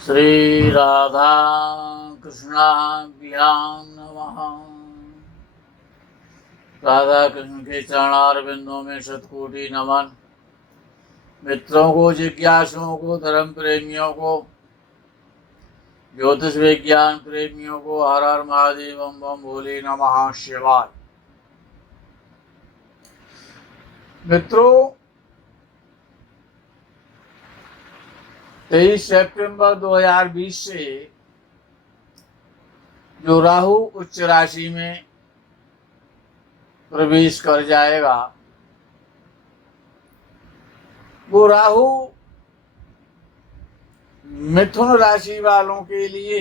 श्री राधा कृष्णाभ्यां नमः। राधा कृष्ण के चरणारविंदों में शतकोटि नमन। मित्रों को, जिज्ञासुओं को, धर्म प्रेमियों को, ज्योतिष विज्ञान प्रेमियों को हर हर महादेव बम बम भोले नमः शिवाय। मित्रों, 23 सितंबर 2020 से जो राहु उच्च राशि में प्रवेश कर जाएगा, वो राहु मिथुन राशि वालों के लिए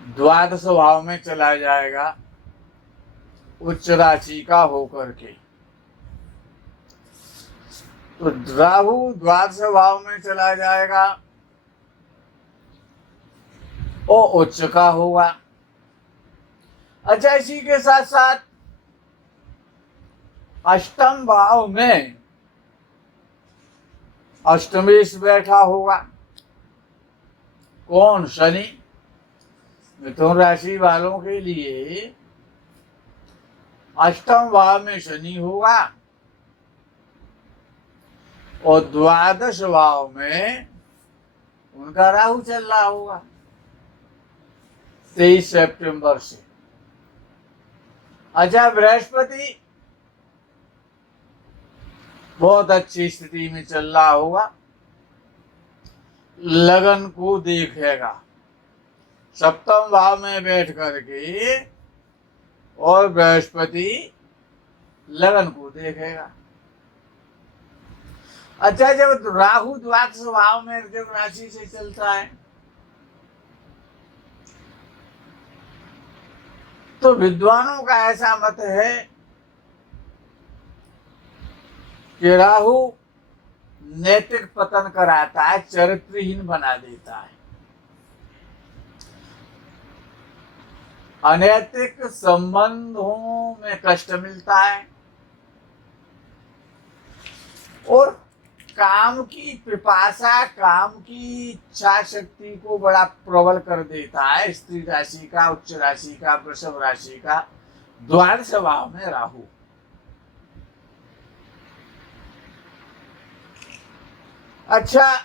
द्वादश भाव में चला जाएगा, उच्च राशि का होकर के। तो राहु द्वादश भाव में चला जाएगा और उच्च का होगा। अच्छा, इसी के साथ साथ अष्टम भाव में अष्टमेश बैठा होगा। कौन? शनि। मिथुन राशि वालों के लिए अष्टम भाव में शनि होगा और द्वादश भाव में उनका राहु चल रहा होगा 23 सितंबर से। अच्छा, बृहस्पति बहुत अच्छी स्थिति में चल रहा होगा, लगन को देखेगा सप्तम भाव में बैठ करके, और बृहस्पति लगन को देखेगा। अच्छा, जब राहु द्वादश भाव में जब राशि से चलता है तो विद्वानों का ऐसा मत है कि राहु नैतिक पतन कराता है, चरित्रहीन बना देता है। अनैतिक संबंधों में कष्ट मिलता है और काम की पिपासा, काम की इच्छा शक्ति को बड़ा प्रबल कर देता है। स्त्री राशि का, उच्च राशि का, वृषभ राशि का द्वादश भाव में राहु। अच्छा,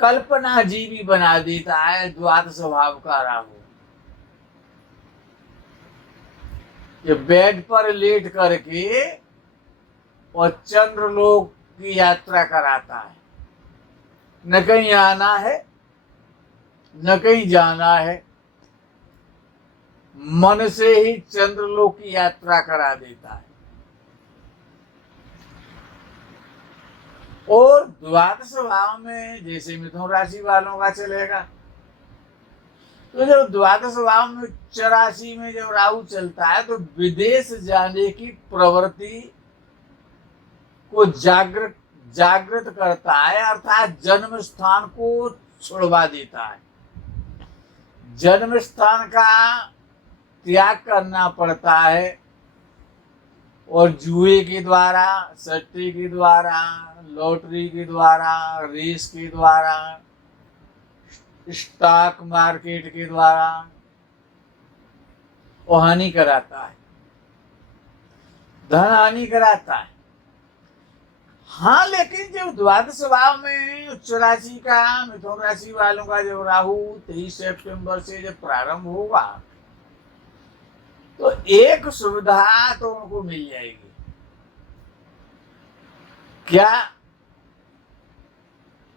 कल्पना जीवी बना देता है द्वादश भाव का राहु। ये बेड पर लेट करके और चंद्रलोक की यात्रा कराता है। न कहीं आना है न कहीं जाना है, मन से ही चंद्रलोक की यात्रा करा देता है। और द्वादश भाव में जैसे मिथुन राशि वालों का चलेगा, तो जब द्वादश भाव में उच्च राशि में जब राहु चलता है तो विदेश जाने की प्रवृत्ति को जागृत करता है, अर्थात जन्म स्थान को छुड़वा देता है। जन्म स्थान का त्याग करना पड़ता है और जुए के द्वारा, सट्टे के द्वारा, लॉटरी के द्वारा, रेस के द्वारा, स्टॉक मार्केट के द्वारा वो हानि कराता है, धन हानि कराता है। हाँ, लेकिन जब द्वादश भाव में उच्च राशि का, मिथुन राशि वालों का जब राहु 23 सितंबर से जब प्रारंभ होगा तो एक सुविधा तो उनको मिल जाएगी। क्या?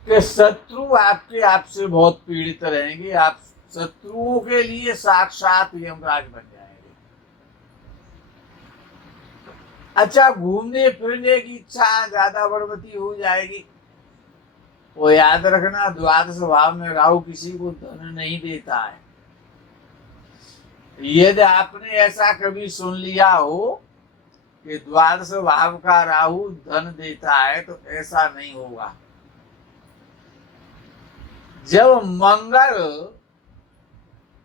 कि शत्रु आपसे बहुत पीड़ित रहेंगे, आप शत्रुओं के लिए साक्षात यमराज बन जाएंगे। अच्छा, घूमने फिरने की इच्छा ज्यादा बढ़ती हो जाएगी। वो याद रखना, द्वादश भाव में राहु किसी को धन नहीं देता है। यदि आपने ऐसा कभी सुन लिया हो कि द्वादश भाव का राहु धन देता है, तो ऐसा नहीं होगा। जब मंगल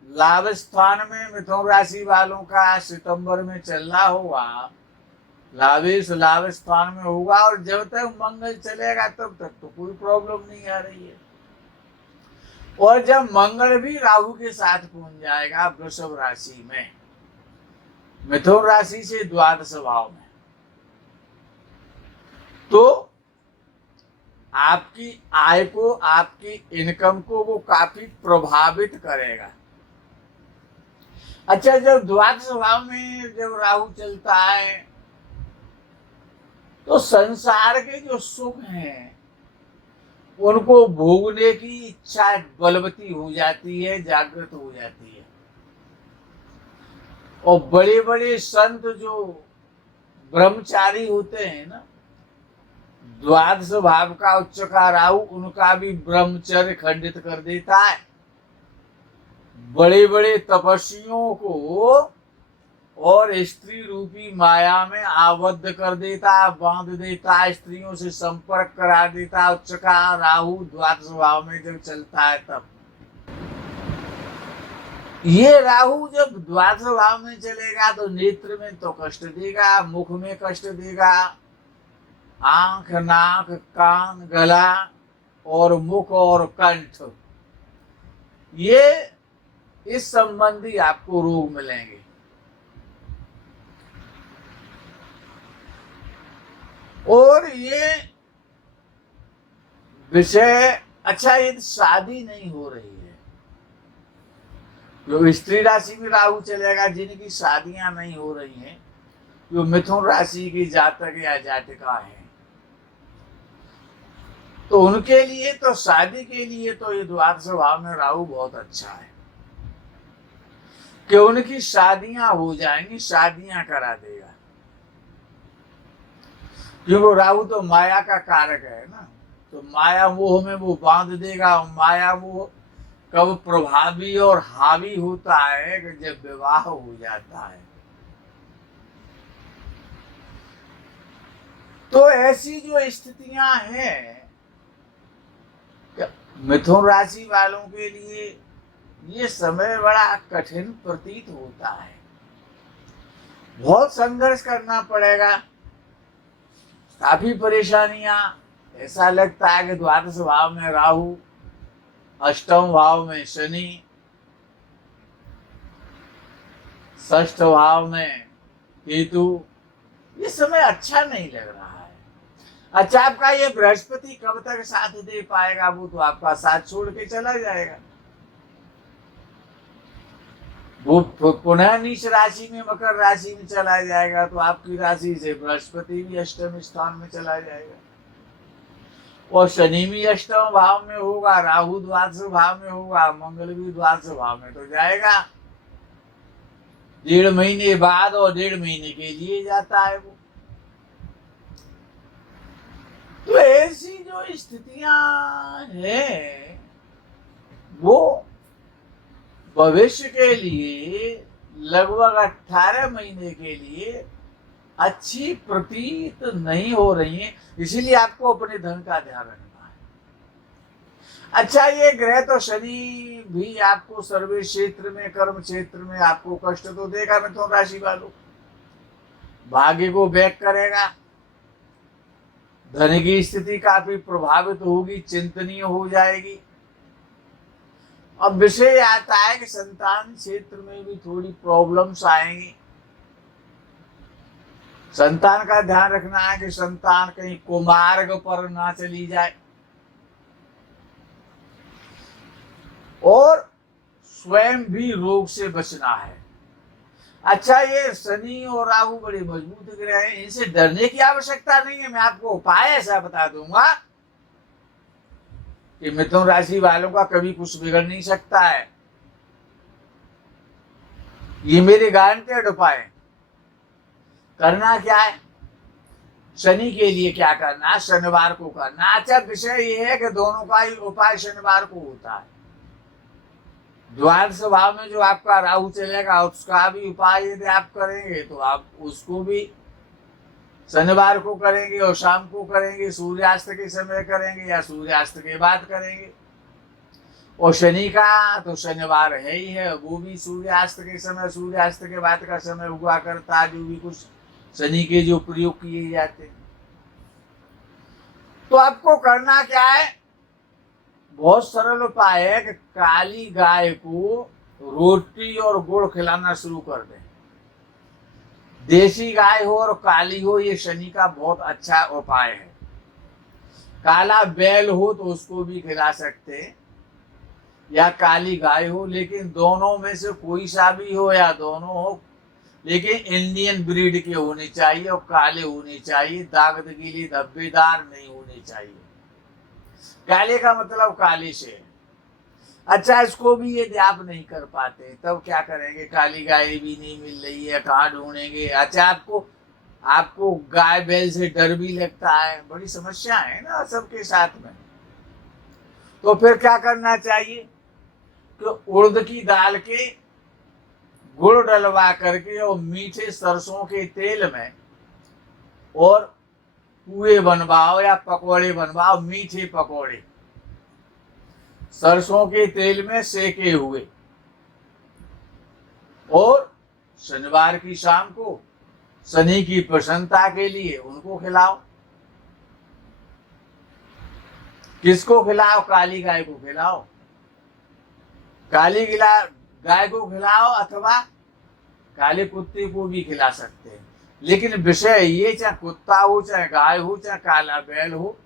लाभ स्थान में मिथुन राशि वालों का सितंबर में चल रहा होगा लावेश लाभ स्थान में होगा, और जब तक मंगल चलेगा तब तक तो कोई प्रॉब्लम नहीं आ रही है। और जब मंगल भी राहु के साथ पहुंच जाएगा वृषभ राशि में, मिथुन राशि से द्वादश भाव में, तो आपकी आय को, आपकी इनकम को वो काफी प्रभावित करेगा। अच्छा, जब द्वादश भाव में जब राहु चलता है तो संसार के जो सुख हैं उनको भोगने की इच्छा बलवती हो जाती है, जागृत हो जाती है। और बड़े बड़े संत जो ब्रह्मचारी होते हैं ना, द्वादश भाव का उच्च का राहु उनका भी ब्रह्मचर्य खंडित कर देता है। बड़े बड़े तपस्वियों को और स्त्री रूपी माया में आबद्ध कर देता है, बांध देता है, स्त्रियों से संपर्क करा देता है। उच्च का राहु द्वादश भाव में जब चलता है तब ये राहु जब द्वादश भाव में चलेगा तो नेत्र में तो कष्ट देगा, मुख में कष्ट देगा, आंख, नाक, कान, गला और मुख और कंठ, ये इस संबंधी आपको रोग मिलेंगे। और ये विषय, अच्छा, ये शादी नहीं हो रही है, जो स्त्री राशि में राहु चलेगा, जिनकी शादियां नहीं हो रही हैं, जो मिथुन राशि की जातक या जातिका है, तो उनके लिए तो शादी के लिए तो ये द्वादश भाव में राहु बहुत अच्छा है कि उनकी शादियां हो जाएंगी, शादियां करा देगा। क्योंकि राहु तो माया का कारक है ना, तो माया मोह में वो बांध देगा। माया मोह कब प्रभावी और हावी होता है कि जब विवाह हो जाता है। तो ऐसी जो स्थितियां हैं, मिथुन राशि वालों के लिए ये समय बड़ा कठिन प्रतीत होता है, बहुत संघर्ष करना पड़ेगा, काफी परेशानियां। ऐसा लगता है कि द्वादश भाव में राहु, अष्टम भाव में शनि, षष्ठ भाव में केतु, ये समय अच्छा नहीं लग रहा है। अच्छा, आपका ये बृहस्पति कब तक साथ दे पाएगा? वो तो आपका साथ छोड़ के चला जाएगा। वो पुनः नीच राशि में, मकर राशि में चला जाएगा, तो आपकी राशि से बृहस्पति भी अष्टम स्थान में चला जाएगा, और शनि भी अष्टम भाव में होगा, राहु द्वादश भाव में होगा, मंगल भी द्वादश भाव में तो जाएगा। 1.5 महीने बाद और 1.5 महीने के लिए जाता है वो। तो ऐसी जो स्थितियां हैं वो भविष्य के लिए लगभग 18 महीने के लिए अच्छी प्रतीत नहीं हो रही है। इसीलिए आपको अपने धन का ध्यान रखना है। अच्छा, ये ग्रह तो शनि भी आपको सर्वे क्षेत्र में, कर्म क्षेत्र में आपको कष्ट तो देगा मिथुन राशि वालों, भाग्य को बैक करेगा, धन की स्थिति काफी प्रभावित होगी, चिंतनीय हो जाएगी। अब विषय आता है कि संतान क्षेत्र में भी थोड़ी प्रॉब्लम्स आएंगी। संतान का ध्यान रखना है कि संतान कहीं कुमार्ग पर ना चली जाए, और स्वयं भी रोग से बचना है। अच्छा, ये शनि और राहु बड़े मजबूत ग्रह हैं, इनसे डरने की आवश्यकता नहीं है। मैं आपको उपाय ऐसा बता दूंगा कि मिथुन राशि वालों का कभी कुछ बिगड़ नहीं सकता है। ये मेरे गारंटेड उपाय। करना क्या है? शनि के लिए क्या करना है? शनिवार को करना। अच्छा, विषय ये है कि दोनों का ही उपाय शनिवार को होता है। द्वादश भाव में जो आपका राहु चलेगा उसका भी उपाय यदि आप करेंगे तो आप उसको भी शनिवार को करेंगे, और शाम को करेंगे, सूर्यास्त के समय करेंगे या सूर्यास्त के बाद करेंगे। और शनि का तो शनिवार है ही है, वो भी सूर्यास्त के समय, सूर्यास्त के बाद का समय हुआ करता है। जो भी कुछ शनि के जो प्रयोग किए जाते हैं। तो आपको करना क्या है, बहुत सरल उपाय है कि काली गाय को रोटी और गुड़ खिलाना शुरू कर दें। देसी गाय हो और काली हो, ये शनि का बहुत अच्छा उपाय है। काला बैल हो तो उसको भी खिला सकते हैं, या काली गाय हो, लेकिन दोनों में से कोई सा भी हो या दोनों हो, लेकिन इंडियन ब्रीड के होने चाहिए और काले होने चाहिए, दाग दगीली धब्बेदार नहीं होने चाहिए। काले का मतलब काले से है। अच्छा, इसको भी यदि आप नहीं कर पाते तब क्या करेंगे, काली गाय भी नहीं मिल रही है, कहाँ ढूंढेंगे। अच्छा, आपको गाय बैल से डर भी लगता है, बड़ी समस्या है ना सबके साथ में। तो फिर क्या करना चाहिए कि उड़द की दाल के गुड़ डलवा करके और मीठे सरसों के तेल में और पुए बनवाओ या पकौड़े बनवाओ, मीठे पकौड़े सरसों के तेल में सेके हुए, और शनिवार की शाम को शनि की प्रसन्नता के लिए उनको खिलाओ। किसको खिलाओ, काली गाय को खिलाओ। काली गाय को खिलाओ अथवा काले कुत्ते को भी खिला सकते हैं, लेकिन विषय ये, चाहे कुत्ता हो, चाहे गाय हो, चाहे काला बैल हो,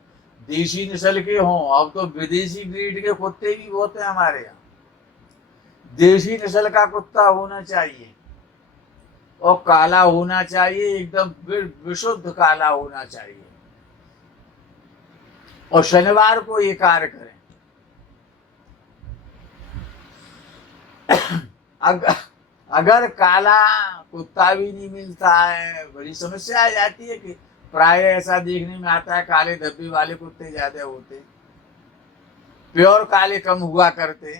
देशी नस्ल के हों। अब तो विदेशी ब्रीड के कुत्ते भी बहुत हैं हमारे यहाँ। देशी नस्ल का कुत्ता होना चाहिए और काला होना चाहिए, एकदम विशुद्ध काला होना चाहिए। और शनिवार को ये कार्य करें। अगर काला कुत्ता भी नहीं मिलता है, बड़ी समस्या आ जाती है कि प्राय ऐसा देखने में आता है काले धब्बे वाले कुत्ते ज्यादा होते, प्योर काले कम हुआ करते।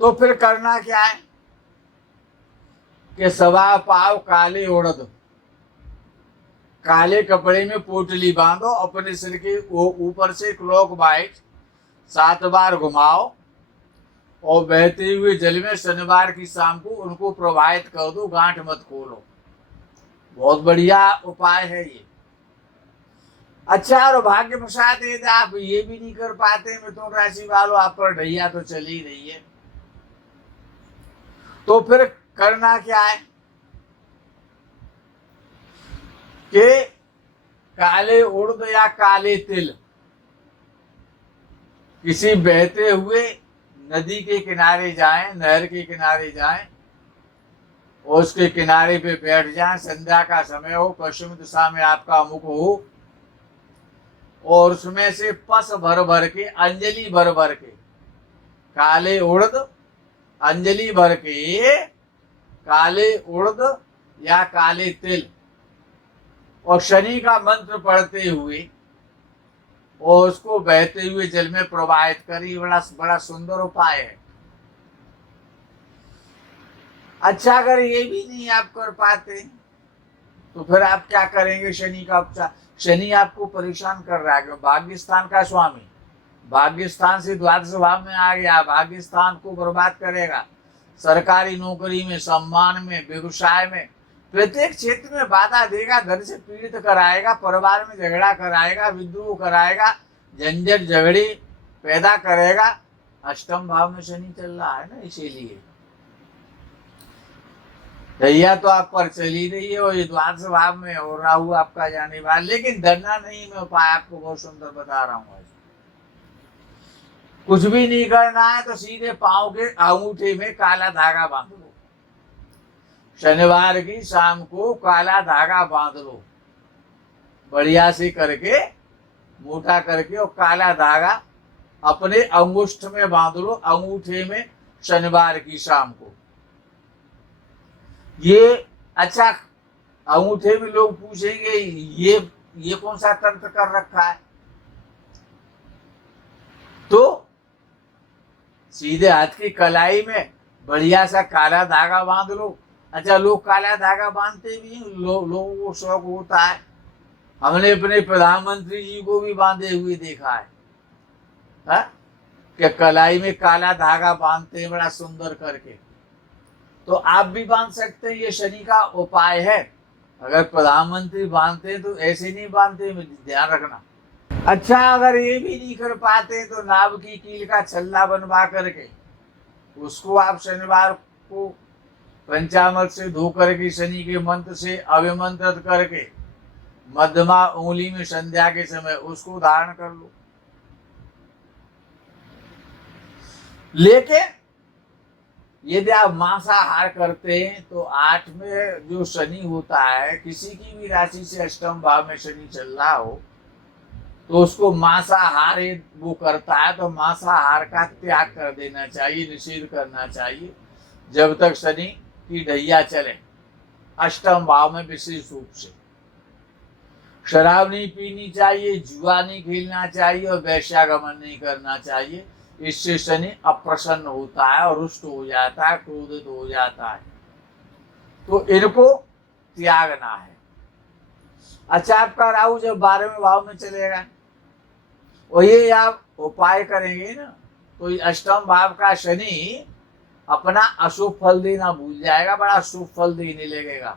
तो फिर करना क्या है कि सवा पाव काले उड़द काले कपड़े में पोटली बांधो, अपने सिर के ऊपर से क्लॉकवाइज 7 बार घुमाओ और बहते हुए जल में शनिवार की शाम को उनको प्रवाहित कर दो, गांठ मत खोलो। बहुत बढ़िया उपाय है ये। अच्छा, और भाग्यवशात यदि आप ये भी नहीं कर पाते मिथुन राशि वालों, आप पर ढैया तो चल ही रही है, तो फिर करना क्या है कि काले उड़द या काले तिल किसी बहते हुए नदी के किनारे जाएं, नहर के किनारे जाएं और उसके किनारे पे बैठ जाएं। संध्या का समय हो, पश्चिम दिशा में आपका मुख हो, और उसमें से पस भर भर के, अंजलि भर भर के काले उड़द, अंजलि भर के काले उड़द या काले तिल और शनि का मंत्र पढ़ते हुए और उसको बहते हुए जल में प्रवाहित करिए। बड़ा सुंदर उपाय है। अच्छा, अगर ये भी नहीं आप कर पाते तो फिर आप क्या करेंगे, शनि का उपचार। शनि आपको परेशान कर रहा है, भाग्य स्थान का स्वामी भाग्य स्थान से द्वादश भाव में आ गया, भाग्य स्थान को बर्बाद करेगा। सरकारी नौकरी में, सम्मान में, व्यवसाय में, प्रत्येक क्षेत्र में बाधा देगा, घर से पीड़ित कराएगा, परिवार में झगड़ा कराएगा, विद्रोह कराएगा, झंझट झगड़े पैदा करेगा। अष्टम भाव में शनि चल रहा है ना, इसीलिए दैया तो आप पर चली रही है और ये द्वादश भाव में हो रहा हूँ आपका जाने वाला। लेकिन डरना नहीं, मैं उपाय आपको बहुत सुंदर बता रहा हूँ। कुछ भी नहीं करना है तो सीधे पांव के अंगूठे में काला धागा बांध लो। शनिवार की शाम को काला धागा बांध लो, बढ़िया से करके, मोटा करके, और काला धागा अपने अंगुष्ठ में बांध लो, अंगूठे में, शनिवार की शाम को। ये अच्छा, अंगूठे में लोग पूछेंगे ये कौन सा तंत्र कर रखा है, तो सीधे हाथ की कलाई में बढ़िया सा काला धागा बांध लो। अच्छा, लोग काला धागा बांधते भी, लोगों को शौक होता है। हमने अपने प्रधानमंत्री जी को भी बांधे हुए देखा है, कि कलाई में काला धागा बांधते हैं बड़ा सुंदर करके। तो आप भी बांध सकते हैं, ये शनि का उपाय है। अगर प्रधानमंत्री बांधते हैं तो ऐसे नहीं बांधते, ध्यान रखना। अच्छा, अगर ये भी नहीं कर पाते तो नाव की कील का छल्ला बनवा करके उसको आप शनिवार को पंचामृत से धो करके शनि के मंत्र से अभिमंत्रित करके मध्यमा उंगली में संध्या के समय उसको धारण कर लो। लेकिन यदि आप मांसाहार करते हैं तो 8 में जो शनि होता है, किसी की भी राशि से अष्टम भाव में शनि चल रहा हो तो उसको मांसाहार वो करता है तो मांसाहार का त्याग कर देना चाहिए, निषेध करना चाहिए जब तक शनि की ढैया चले। अष्टम भाव में विशेष रूप से शराब नहीं पीनी चाहिए, जुआ नहीं खेलना चाहिए और वैश्यागमन नहीं करना चाहिए। इससे शनि अप्रसन्न होता है और रुष्ट हो जाता है, क्रोधित हो जाता है, तो इनको त्यागना है। अच्छा, आपका राहु जब 12वें भाव में चलेगा और ये आप उपाय करेंगे ना तो अष्टम भाव का शनि अपना अशुभ फल देना भूल जाएगा, बड़ा शुभ फल देने लगेगा।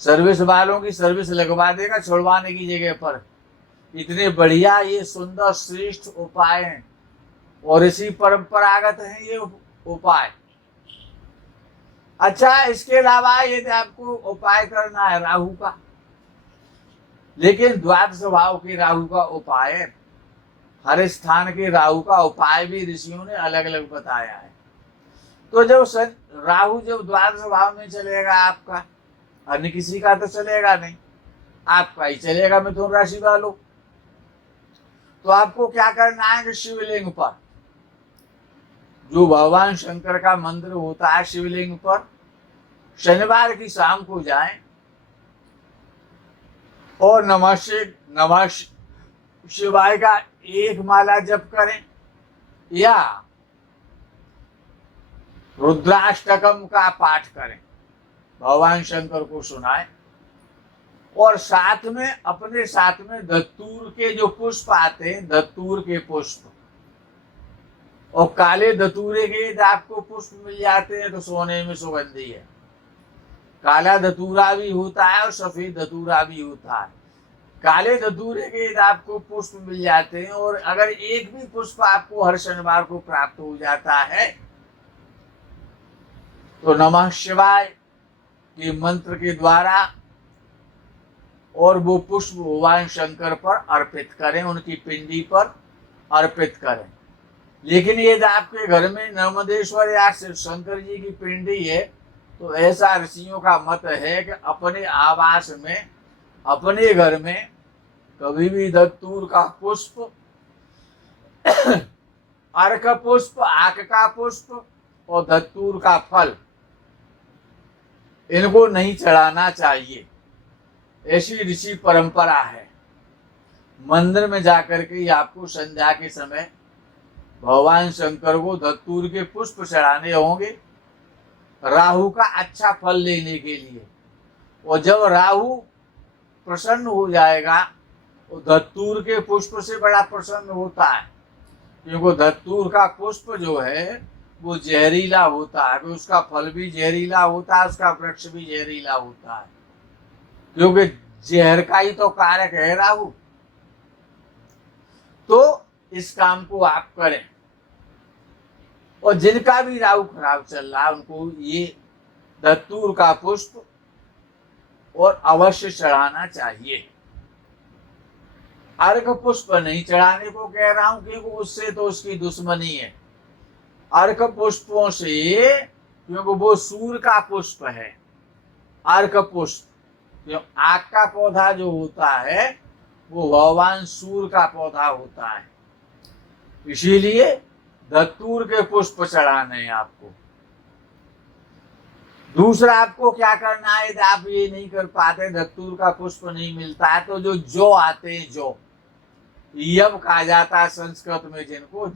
सर्विस वालों की सर्विस लगवा देगा छुड़वाने की जगह पर। इतने बढ़िया ये सुंदर श्रेष्ठ उपाय हैं और इसी परंपरागत हैं ये उपाय। अच्छा, इसके अलावा यदि आपको उपाय करना है राहु का, लेकिन द्वादश भाव के राहु का उपाय, हर स्थान के राहु का उपाय भी ऋषियों ने अलग अलग बताया है। तो जब राहु जब द्वादश भाव में चलेगा आपका, अन्य किसी का तो चलेगा नहीं, आपका ही चलेगा मिथुन राशि वालों, तो आपको क्या करना है कि शिवलिंग पर जो भगवान शंकर का मंदिर होता है, शिवलिंग पर शनिवार की शाम को जाएं और नमः शिवाय का 1 माला जप करें या रुद्राष्टकम का पाठ करें, भगवान शंकर को सुनाएं और साथ में अपने साथ में धतूर के जो पुष्प आते हैं, धतूर के पुष्प और काले धतूरे के यदि आपको पुष्प मिल जाते हैं तो सोने में सुगंधी है। काला धतूरा भी होता है और सफेद धतूरा भी होता है। काले धतूरे के यदि आपको पुष्प मिल जाते हैं और अगर एक भी पुष्प आपको हर शनिवार को प्राप्त हो जाता है तो नमः शिवाय के मंत्र के द्वारा और वो पुष्प भगवान शंकर पर अर्पित करें, उनकी पिंडी पर अर्पित करें। लेकिन यदि आपके घर में नर्मदेश्वर या शिव शंकर जी की पिंडी है तो ऐसा ऋषियों का मत है कि अपने आवास में, अपने घर में कभी भी धतूर का पुष्प, अर्क पुष्प, आक का पुष्प और धतूर का फल इनको नहीं चढ़ाना चाहिए। ऐसी ऋषि परंपरा है। मंदिर में जाकर के आपको संध्या के समय भगवान शंकर को धतूर के पुष्प चढ़ाने होंगे राहु का अच्छा फल लेने के लिए। और जब राहु प्रसन्न हो जाएगा तो धतूर के पुष्प से बड़ा प्रसन्न होता है, क्योंकि धतूर का पुष्प जो है वो जहरीला होता है, उसका फल भी जहरीला होता है, उसका वृक्ष भी जहरीला होता है, क्योंकि जहर का ही तो कारक है राहु। तो इस काम को आप करें। और जिनका भी राहु खराब चल रहा है उनको ये धतूर का पुष्प और अवश्य चढ़ाना चाहिए। अर्घ पुष्प नहीं चढ़ाने को कह रहा हूं क्योंकि उससे तो उसकी दुश्मनी है। अर्घ पुष्पों से, क्योंकि वो सूर्य का पुष्प है अर्घ पुष्प, क्यों आग का पौधा जो होता है वो भगवान सूर्य का पौधा होता है, इसीलिए धतूर के पुष्प चढ़ाने हैं आपको। दूसरा आपको क्या करना है, यदि आप ये नहीं कर पाते, धतूर का पुष्प नहीं मिलता है, तो जो जौ आते हैं, जौ यम कहा जाता है संस्कृत में जिनको,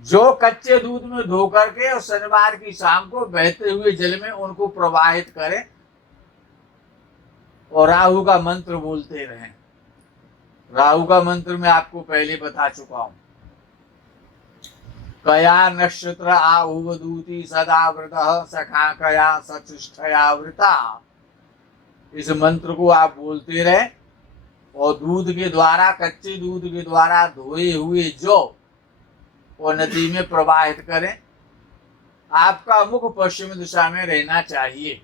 जो कच्चे दूध में धो करके और शनिवार की शाम को बहते हुए जल में उनको प्रवाहित करें और राहु का मंत्र बोलते रहें। राहु का मंत्र मैं आपको पहले बता चुका हूं। कया नक्षत्र आहुवदूती सदा व्रतः सखा कया सचुष्टया वृता। इस मंत्र को आप बोलते रहे और दूध के द्वारा, कच्चे दूध के द्वारा धोए हुए जौ और नदी में प्रवाहित करें। आपका मुख पश्चिम दिशा में रहना चाहिए।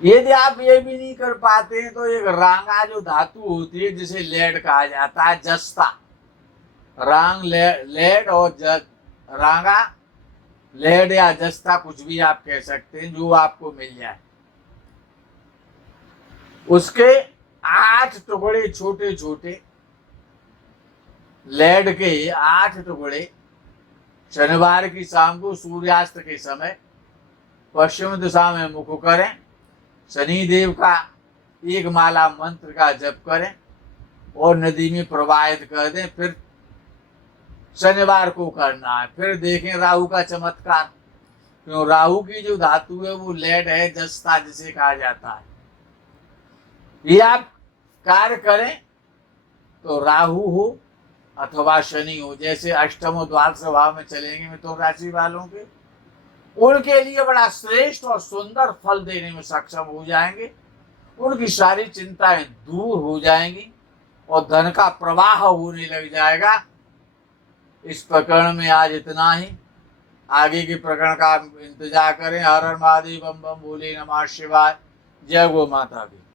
यदि आप ये भी नहीं कर पाते हैं तो एक रांगा जो धातु होती है जिसे लेड कहा जाता है, जस्ता, रांग लेड और रांगा, लेड या जस्ता कुछ भी आप कह सकते हैं, जो आपको मिल जाए, उसके 8 टुकड़े छोटे छोटे, लेड के 8 टुकड़े शनिवार की शाम को सूर्यास्त के समय पश्चिम दिशा में मुख करें। शनि देव का एक माला मंत्र का जप करें और नदी में प्रवाहित कर दें। फिर शनिवार को करना है। फिर देखें राहु का चमत्कार। क्यों? राहु की जो धातु है वो लेड है, जस्ता जिसे कहा जाता है। ये आप कार्य करें तो राहु हो अथवा शनि हो, जैसे अष्टम और द्वादश भाव में चलेंगे मिथुन राशि वालों के, उनके लिए बड़ा श्रेष्ठ और सुंदर फल देने में सक्षम हो जाएंगे। उनकी सारी चिंताएं दूर हो जाएंगी और धन का प्रवाह होने लग जाएगा। इस प्रकरण में आज इतना ही। आगे के प्रकरण का इंतजार करें। हर हर महादेव, बम बम भोले, नमः शिवाय। जय गो माता दी।